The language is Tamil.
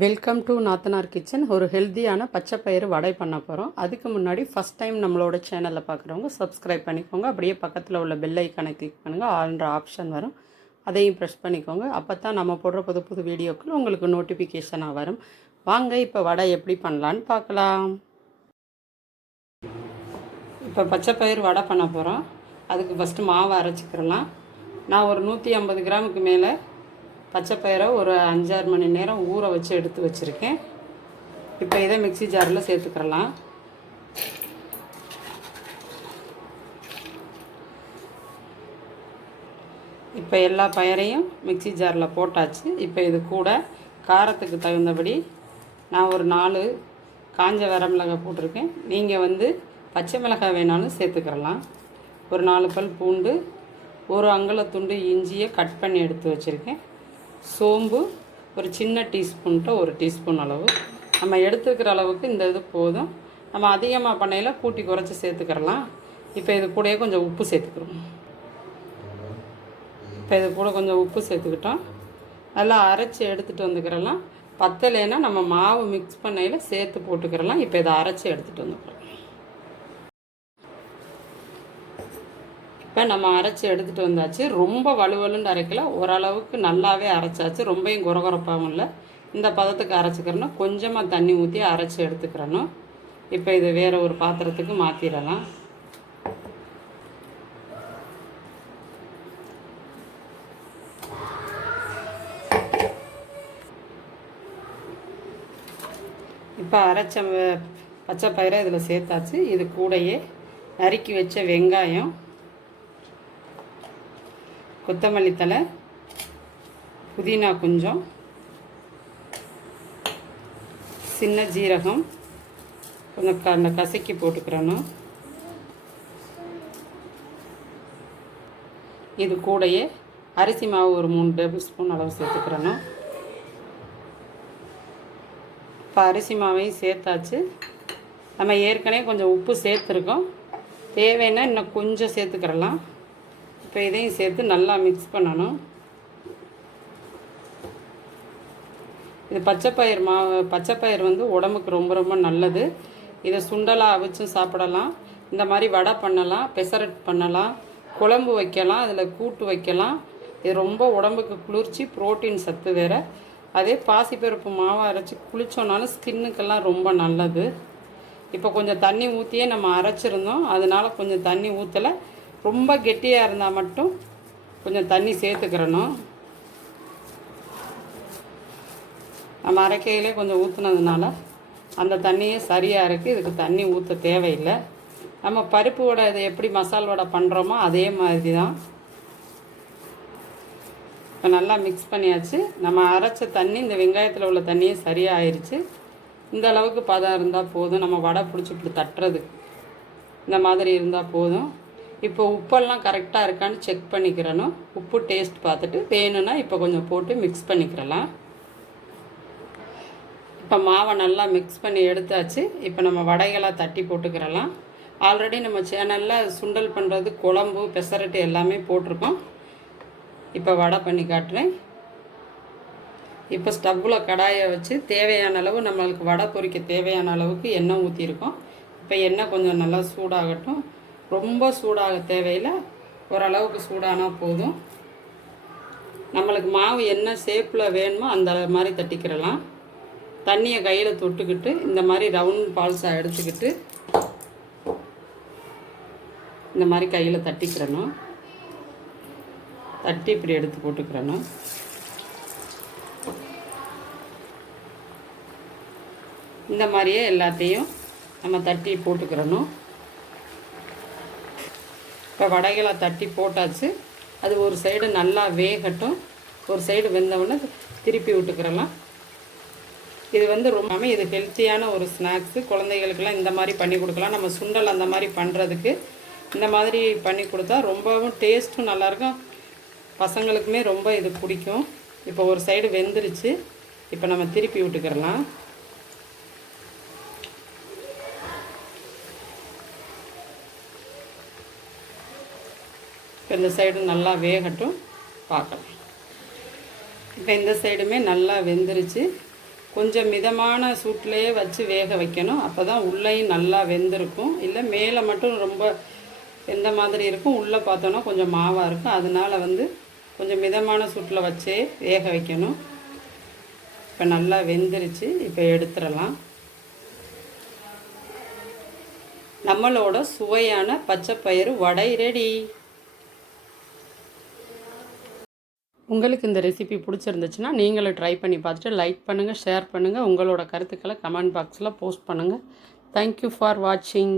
வெல்கம் டு நாத்தனார் கிச்சன். ஒரு ஹெல்த்தியான பச்சை பயிறு வடை பண்ண போகிறோம். அதுக்கு முன்னாடி ஃபஸ்ட் டைம் நம்மளோட சேனலில் பார்க்குறவங்க சப்ஸ்கிரைப் பண்ணிக்கோங்க. அப்படியே பக்கத்தில் உள்ள பெல் ஐக்கானை கிளிக் பண்ணுங்கள். ஆல்ன்ற ஆப்ஷன் வரும், அதையும் ப்ரெஸ் பண்ணிக்கோங்க. அப்போ தான் நம்ம போடுற புது புது வீடியோக்கள் உங்களுக்கு நோட்டிஃபிகேஷனாக வரும். வாங்க இப்போ வடை எப்படி பண்ணலான்னு பார்க்கலாம். இப்போ பச்சை பயிறு வடை பண்ண போகிறோம். அதுக்கு ஃபஸ்ட்டு மாவை அரைச்சிக்கிறலாம். நான் ஒரு 150 கிராமுக்கு மேலே பச்சை பயிரை ஒரு 5-6 மணி நேரம் ஊற வச்சு எடுத்து வச்சுருக்கேன். இப்போ இதை மிக்ஸி ஜாரில் சேர்த்துக்கிறலாம். இப்போ எல்லா பயிரையும் மிக்ஸி ஜாரில் போட்டாச்சு. இப்போ இது கூட காரத்துக்கு தகுந்தபடி நான் ஒரு 4 காஞ்ச வரமிளகாய் போட்டிருக்கேன். நீங்கள் பச்சை மிளகாய் வேணாலும் சேர்த்துக்கிறலாம். ஒரு 4 பல் பூண்டு, ஒரு அங்குலத்துண்டு இஞ்சியை கட் பண்ணி எடுத்து வச்சுருக்கேன். சோம்பு ஒரு சின்ன டீஸ்பூன்ட்ட 1 டீஸ்பூன் அளவு. நம்ம எடுத்துக்கிற அளவுக்கு இந்த இது போதும். நம்ம அதிகமாக பண்ணையில் கூட்டி குறைச்சி சேர்த்துக்கிறலாம். இப்போ இது கூடயே கொஞ்சம் உப்பு சேர்த்துக்கிறோம். இப்போ இது கூட கொஞ்சம் உப்பு சேர்த்துக்கிட்டோம். நல்லா அரைச்சி எடுத்துகிட்டு வந்துக்கிறலாம். பத்தலைன்னா நம்ம மாவு மிக்ஸ் பண்ணையில் சேர்த்து போட்டுக்கிறலாம். இப்போ இதை அரைச்சி எடுத்துகிட்டு வந்துக்கிறோம். இப்போ நம்ம அரைச்சி எடுத்துகிட்டு வந்தாச்சு. ரொம்ப வலுவலுன்னு அரைக்கல, ஓரளவுக்கு நல்லாவே அரைச்சாச்சு. ரொம்பவும் குறகுறப்பாகவும் இல்லை. இந்த பதத்துக்கு அரைச்சிக்கிறணும். கொஞ்சமாக தண்ணி ஊற்றி அரைச்சி எடுத்துக்கிறணும். இப்போ இது வேறு ஒரு பாத்திரத்துக்கு மாற்றிடலாம். இப்போ அரைச்ச பச்சை பயிரை இதில் சேர்த்தாச்சு. இது கூடையே நறுக்கி வச்ச வெங்காயம், கொத்தமல்லி தழை, புதினா கொஞ்சம், சின்ன ஜீரகம் கொஞ்சம் கசக்கி போட்டுக்கிறணும். இது கூடையே அரிசி மாவு ஒரு 3 டேபிள் ஸ்பூன் அளவு சேர்த்துக்கிறணும். இப்போ அரிசி மாவையும் சேர்த்தாச்சு. நம்ம ஏற்கனவே கொஞ்சம் உப்பு சேர்த்துருக்கோம். தேவைன்னா இன்னும் கொஞ்சம் சேர்த்துக்கிறலாம். இப்போ இதையும் சேர்த்து நல்லா மிக்ஸ் பண்ணணும். இது பச்சைப்பயிர் உடம்புக்கு ரொம்ப ரொம்ப நல்லது. இதை சுண்டலாக அவிச்சும் சாப்பிடலாம். இந்த மாதிரி வடை பண்ணலாம், பெசரட் பண்ணலாம், குழம்பு வைக்கலாம், அதில் கூட்டு வைக்கலாம். இது ரொம்ப உடம்புக்கு குளிர்ச்சி, புரோட்டீன் சத்து வேறு. அதே பாசிப்பருப்பு மாவை அரைச்சி குளித்தோன்னாலும் ஸ்கின்னுக்கெல்லாம் ரொம்ப நல்லது. இப்போ கொஞ்சம் தண்ணி ஊற்றியே நம்ம அரைச்சிருந்தோம், அதனால் கொஞ்சம் தண்ணி ஊற்றலை. ரொம்ப கெட்டியாக இருந்தால் மட்டும் கொஞ்சம் தண்ணி சேர்த்துக்கிறணும். நம்ம அரைக்கையிலே கொஞ்சம் ஊற்றுனதுனால அந்த தண்ணியே சரியாக இருக்குது. இதுக்கு தண்ணி ஊற்ற தேவையில்லை. நம்ம பருப்பு வடை இதை எப்படி மசால் வடை பண்ணுறோமோ அதே மாதிரி தான். இப்போ நல்லா மிக்ஸ் பண்ணியாச்சு. நம்ம அரைச்ச தண்ணி இந்த வெங்காயத்தில் உள்ள தண்ணியே சரியாக ஆயிடுச்சு. இந்த அளவுக்கு பதம் இருந்தால் போதும். நம்ம வடை பிடிச்சி இப்படி தட்டுறதுக்கு இந்த மாதிரி இருந்தால் போதும். இப்போ உப்பெல்லாம் கரெக்டாக இருக்கான்னு செக் பண்ணிக்கிறணும். உப்பு டேஸ்ட் பார்த்துட்டு வேணும்னா இப்போ கொஞ்சம் போட்டு மிக்ஸ் பண்ணிக்கிறலாம். இப்போ மாவை நல்லா மிக்ஸ் பண்ணி எடுத்தாச்சு. இப்போ நம்ம வடைகளாக தட்டி போட்டுக்கிறலாம். ஆல்ரெடி நம்ம சேனலில் சுண்டல் பண்ணுறது, குழம்பு, பெசரட்டு எல்லாமே போட்டிருக்கோம். இப்போ வடை பண்ணி காட்டுறேன். இப்போ ஸ்டவ்வில் கடாயை வச்சு தேவையான அளவு, நம்மளுக்கு வடை பொரிக்க தேவையான அளவுக்கு எண்ணெய் ஊற்றிருக்கோம். இப்போ எண்ணெய் கொஞ்சம் நல்லா சூடாகட்டும். ரொம்ப சூடாக தேவையில்லை, ஓரளவுக்கு சூடானால் போதும். நம்மளுக்கு மாவு என்ன ஷேப்பில் வேணுமோ அந்த மாதிரி தட்டிக்கிறலாம். தண்ணியை கையில் தொட்டுக்கிட்டு இந்த மாதிரி ரவுண்ட் பால்ஸாக எடுத்துக்கிட்டு இந்த மாதிரி கையில் தட்டிக்கிறணும். தட்டி இப்படி எடுத்து போட்டுக்கிறணும். இந்த மாதிரியே எல்லாத்தையும் நம்ம தட்டி போட்டுக்கிறணும். இப்போ வடைகளை தட்டி போட்டாச்சு. அது ஒரு சைடு நல்லா வேகட்டும். ஒரு சைடு வெந்தவுடனே திருப்பி விட்டுக்கிறலாம். இது ரொம்ப இது ஹெல்த்தியான ஒரு ஸ்நாக்ஸு. குழந்தைகளுக்கெல்லாம் இந்த மாதிரி பண்ணி கொடுக்கலாம். நம்ம சுண்டல் அந்த மாதிரி பண்ணுறதுக்கு இந்த மாதிரி பண்ணி கொடுத்தா ரொம்பவும் டேஸ்ட்டும் நல்லாயிருக்கும். பசங்களுக்குமே ரொம்ப இது பிடிக்கும். இப்போ ஒரு சைடு வெந்துருச்சு. இப்போ நம்ம திருப்பி விட்டுக்கிறலாம். இப்போ இந்த சைடு நல்லா வேகட்டும், பார்க்கலாம். இப்போ இந்த சைடுமே நல்லா வெந்துருச்சு. கொஞ்சம் மிதமான சூட்டிலே வச்சு வேக வைக்கணும். அப்போ தான் உள்ளேயும் நல்லா வெந்திருக்கும். இல்லை மேலே மட்டும் ரொம்ப வெந்த மாதிரி இருக்கும், உள்ளே பார்த்தோன்னா கொஞ்சம் மாவாக இருக்கும். அதனால் வந்து கொஞ்சம் மிதமான சூட்டில் வச்சே வேக வைக்கணும். இப்போ நல்லா வெந்துருச்சு. இப்போ எடுத்துடலாம். நம்மளோட சுவையான பச்சைப்பயிறு வடை ரெடி. உங்களுக்கு இந்த ரெசிபி பிடிச்சிருந்துச்சுன்னா நீங்களும் ட்ரை பண்ணி பார்த்துட்டு லைக் பண்ணுங்கள், ஷேர் பண்ணுங்கள், உங்களோட கருத்துக்களை கமெண்ட் பாக்ஸில் போஸ்ட் பண்ணுங்கள். தேங்க்யூ ஃபார் வாட்சிங்.